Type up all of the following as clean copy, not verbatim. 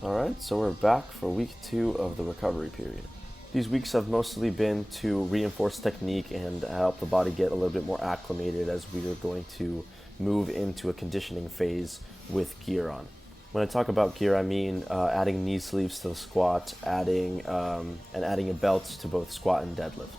Alright, so we're back for week 2 of the recovery period. These weeks have mostly been to reinforce technique and help the body get a little bit more acclimated as we are going to move into a conditioning phase with gear on. When I talk about gear, I mean adding knee sleeves to the squat, adding a belt to both squat and deadlift.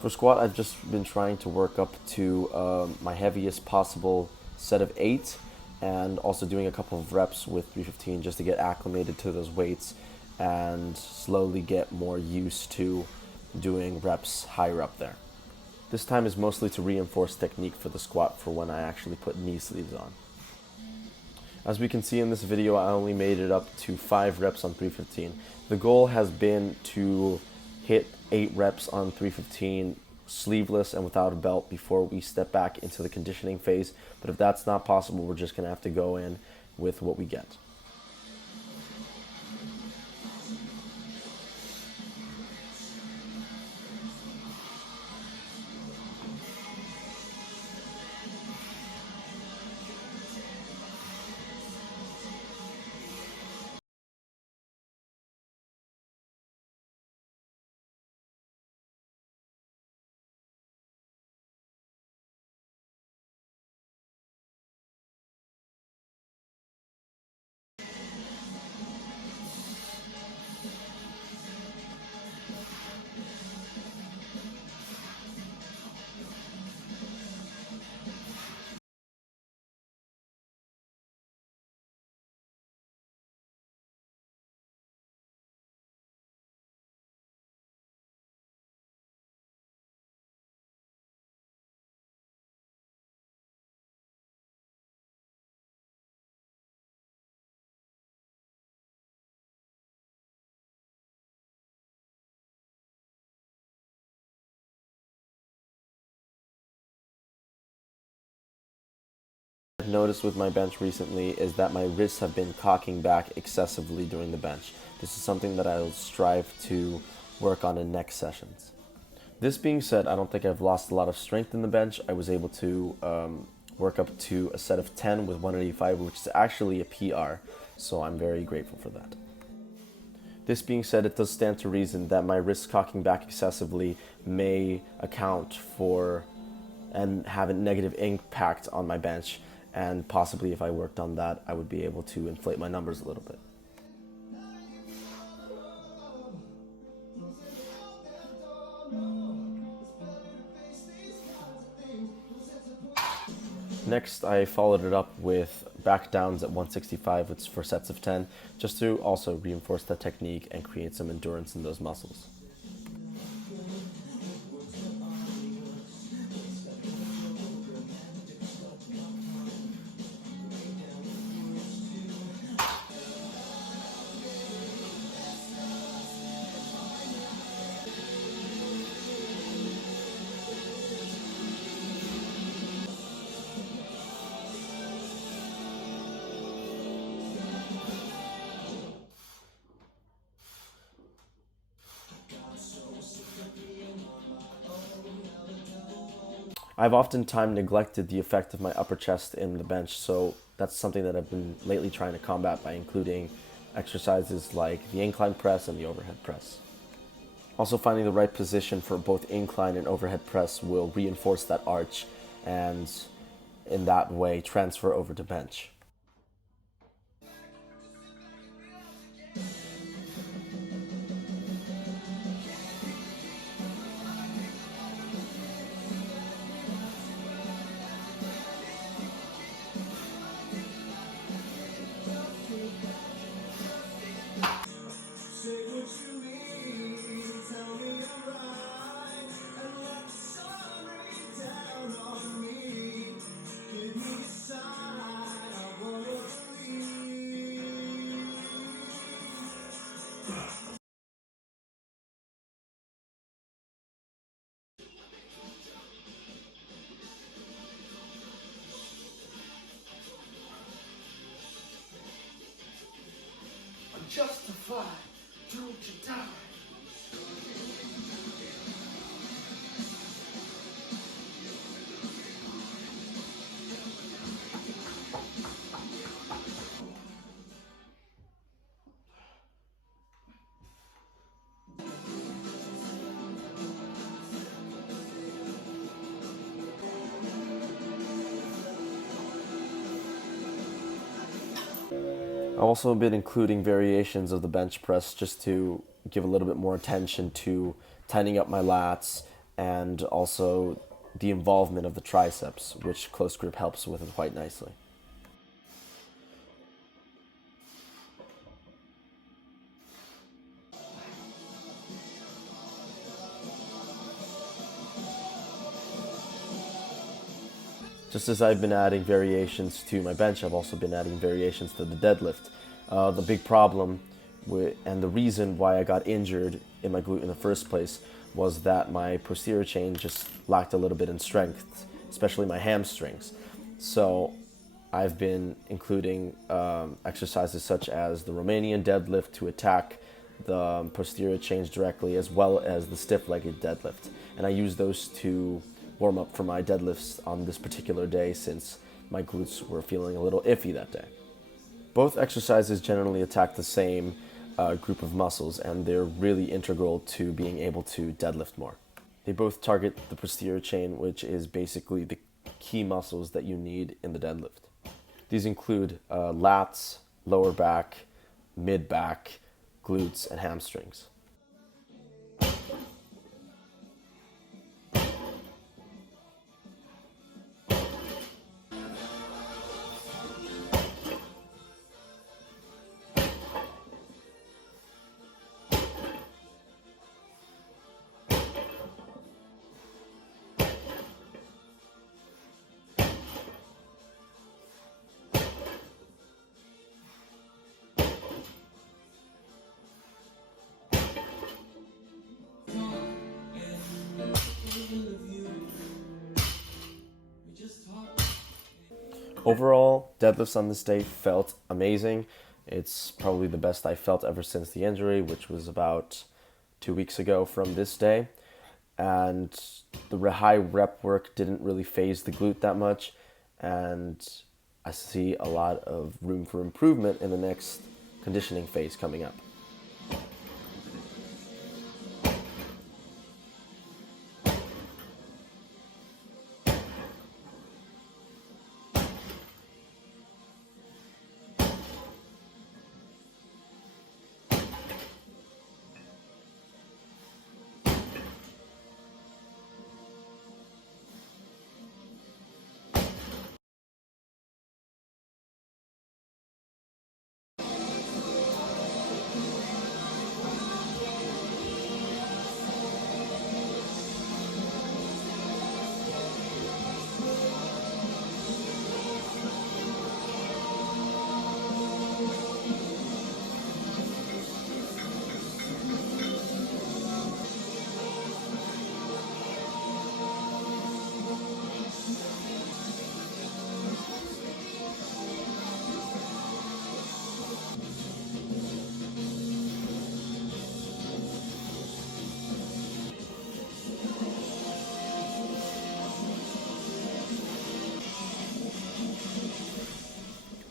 For squat, I've just been trying to work up to my heaviest possible set of 8 and also doing a couple of reps with 315 just to get acclimated to those weights and slowly get more used to doing reps higher up there. This time is mostly to reinforce technique for the squat for when I actually put knee sleeves on. As we can see in this video, I only made it up to 5 reps on 315. The goal has been to hit 8 reps on 315 sleeveless and without a belt before we step back into the conditioning phase. But if that's not possible, we're just going to have to go in with what we get. I've noticed with my bench recently is that my wrists have been cocking back excessively during the bench. This is something that I'll strive to work on in next sessions. This being said, I don't think I've lost a lot of strength in the bench. I was able to work up to a set of 10 with 185, which is actually a PR, so I'm very grateful for that. This being said, it does stand to reason that my wrists cocking back excessively may account for and have a negative impact on my bench, and possibly if I worked on that, I would be able to inflate my numbers a little bit. Next, I followed it up with back downs at 165 for sets of 10, just to also reinforce that technique and create some endurance in those muscles. I've oftentimes neglected the effect of my upper chest in the bench, so that's something that I've been lately trying to combat by including exercises like the incline press and the overhead press. Also, finding the right position for both incline and overhead press will reinforce that arch and in that way transfer over to bench. I've also been including variations of the bench press just to give a little bit more attention to tightening up my lats and also the involvement of the triceps, which close grip helps with it quite nicely. Just as I've been adding variations to my bench, I've also been adding variations to the deadlift. The big problem and the reason why I got injured in my glute in the first place was that my posterior chain just lacked a little bit in strength, especially my hamstrings. So I've been including exercises such as the Romanian deadlift to attack the posterior chains directly, as well as the stiff-legged deadlift. And I use those to warm up for my deadlifts on this particular day since my glutes were feeling a little iffy that day. Both exercises generally attack the same group of muscles, and they're really integral to being able to deadlift more. They both target the posterior chain, which is basically the key muscles that you need in the deadlift. These include lats, lower back, mid back, glutes, and hamstrings. Overall, deadlifts on this day felt amazing. It's probably the best I felt ever since the injury, which was about 2 weeks ago from this day. And the high rep work didn't really phase the glute that much. And I see a lot of room for improvement in the next conditioning phase coming up.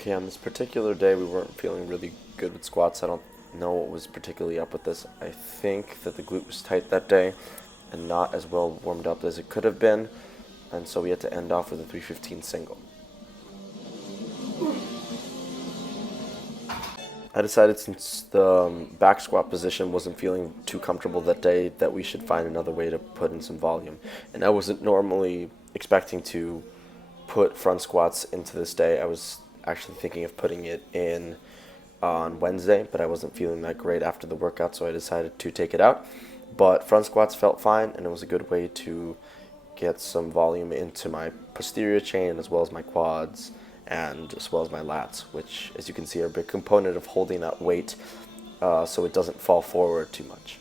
Okay, on this particular day, we weren't feeling really good with squats. I don't know what was particularly up with this. I think that the glute was tight that day and not as well warmed up as it could have been, and so we had to end off with a 315 single. I decided, since the back squat position wasn't feeling too comfortable that day, that we should find another way to put in some volume. And I wasn't normally expecting to put front squats into this day. I was actually thinking of putting it in on Wednesday, but I wasn't feeling that great after the workout, so I decided to take it out. But front squats felt fine, and it was a good way to get some volume into my posterior chain as well as my quads and as well as my lats, which, as you can see, are a big component of holding that weight so it doesn't fall forward too much.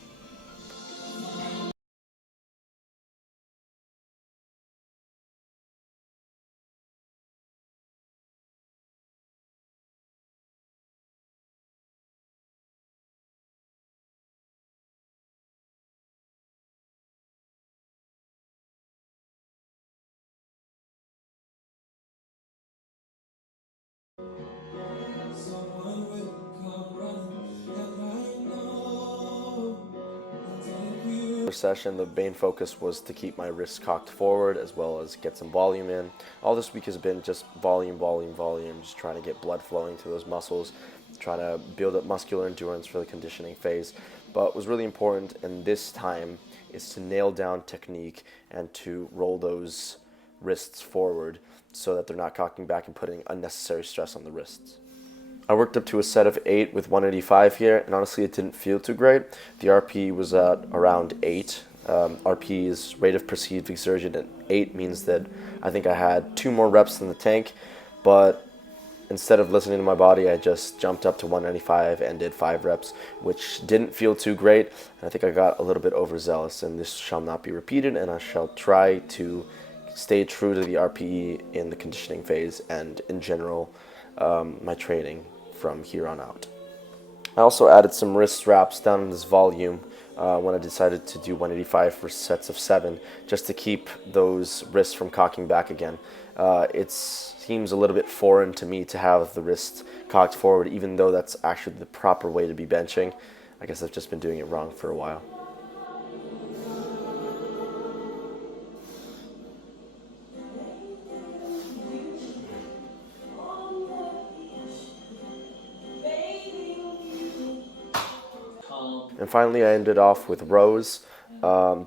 Session, the main focus was to keep my wrists cocked forward as well as get some volume in. All this week has been just volume, just trying to get blood flowing to those muscles trying to build up muscular endurance for the conditioning phase. But what was really important in this time is to nail down technique and to roll those wrists forward so that they're not cocking back and putting unnecessary stress on the wrists. I worked up to a set of 8 with 185 here, and honestly it didn't feel too great. The RP was at around 8. RP is rate of perceived exertion, and 8 means that I think I had 2 more reps than the tank, but instead of listening to my body, I just jumped up to 195 and did 5 reps, which didn't feel too great, and I think I got a little bit overzealous, and this shall not be repeated, and I shall try to stay true to the RPE in the conditioning phase and in general my training from here on out. I also added some wrist wraps down in this volume when I decided to do 185 for sets of 7, just to keep those wrists from cocking back again. It seems a little bit foreign to me to have the wrist cocked forward, even though that's actually the proper way to be benching. I guess I've just been doing it wrong for a while. And finally, I ended off with rows.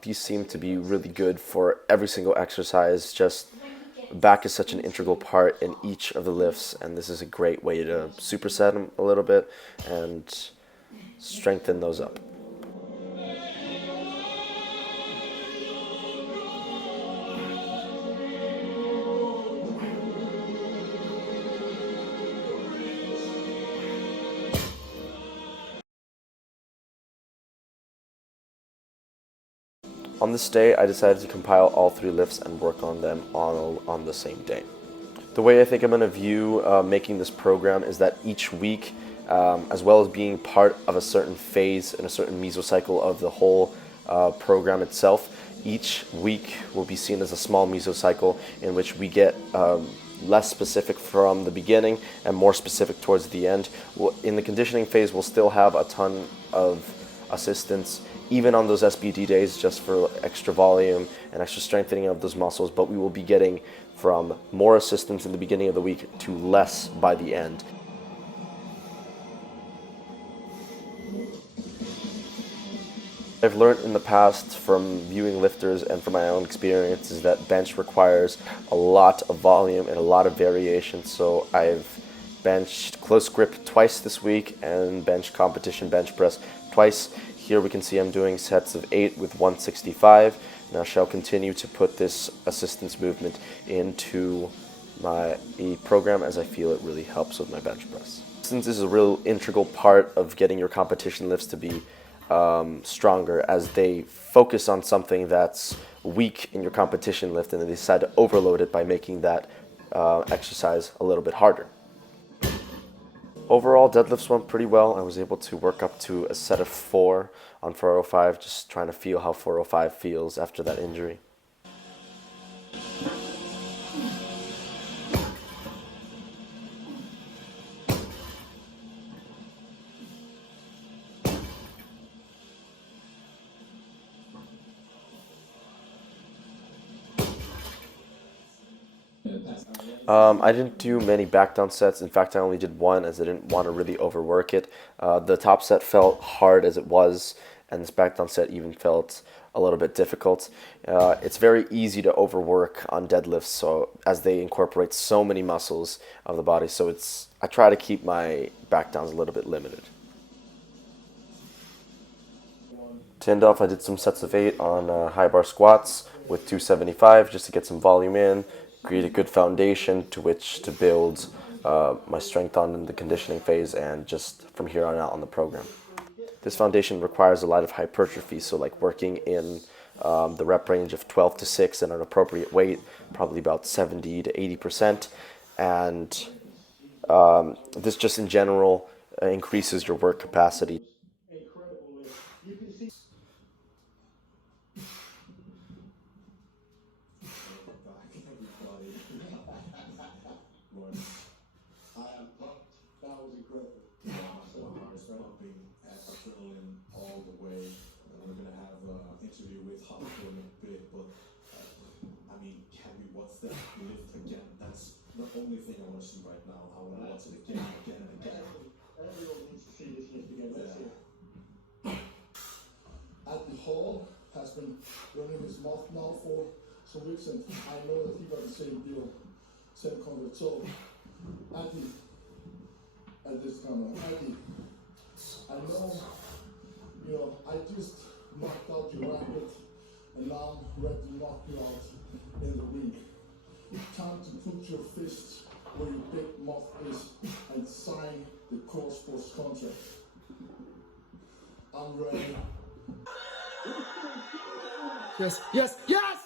These seem to be really good for every single exercise. Just back is such an integral part in each of the lifts, and this is a great way to superset them a little bit and strengthen those up. On this day, I decided to compile all 3 lifts and work on them all on the same day. The way I think I'm going to view making this program is that each week, as well as being part of a certain phase and a certain mesocycle of the whole program itself, each week will be seen as a small mesocycle in which we get less specific from the beginning and more specific towards the end. In the conditioning phase, we'll still have a ton of assistance, even on those SBD days, just for extra volume and extra strengthening of those muscles, but we will be getting from more assistance in the beginning of the week to less by the end. I've learned in the past from viewing lifters and from my own experience is that bench requires a lot of volume and a lot of variation, so I've benched close grip twice this week and bench competition bench press twice. Here we can see I'm doing sets of 8 with 165, and I shall continue to put this assistance movement into my program as I feel it really helps with my bench press. Since this is a real integral part of getting your competition lifts to be stronger, as they focus on something that's weak in your competition lift and then they decide to overload it by making that exercise a little bit harder. Overall, deadlifts went pretty well. I was able to work up to a set of 4 on 405, just trying to feel how 405 feels after that injury. I didn't do many back down sets. In fact, I only did 1 as I didn't want to really overwork it. The top set felt hard as it was, and this back down set even felt a little bit difficult. It's very easy to overwork on deadlifts, so as they incorporate so many muscles of the body, so I try to keep my back downs a little bit limited. To end off, I did some sets of 8 on high bar squats with 275 just to get some volume in, create a good foundation to which to build my strength on in the conditioning phase and just from here on out on the program. This foundation requires a lot of hypertrophy, so like working in the rep range of 12 to 6 and an appropriate weight, probably about 70 to 80%. And this just in general increases your work capacity. That was incredible. Yeah, my heart's pumping, adrenaline all the way. We're gonna have an interview with Hopper in a bit, but I mean, can we watch that lift again? That's the only thing I want to see right now. I want to watch it again and again and again. Everyone needs to see this list again. Let's see. At the Hall has been running his mouth now for some weeks, and I know that he got the same deal, same contract. So, Andy, at this camera, Andy, I know, I just knocked out your racket, and now I'm ready to knock you out in the ring. It's time to put your fist where your big mouth is and sign the Core Sports contract. I'm ready. Yes, yes, yes!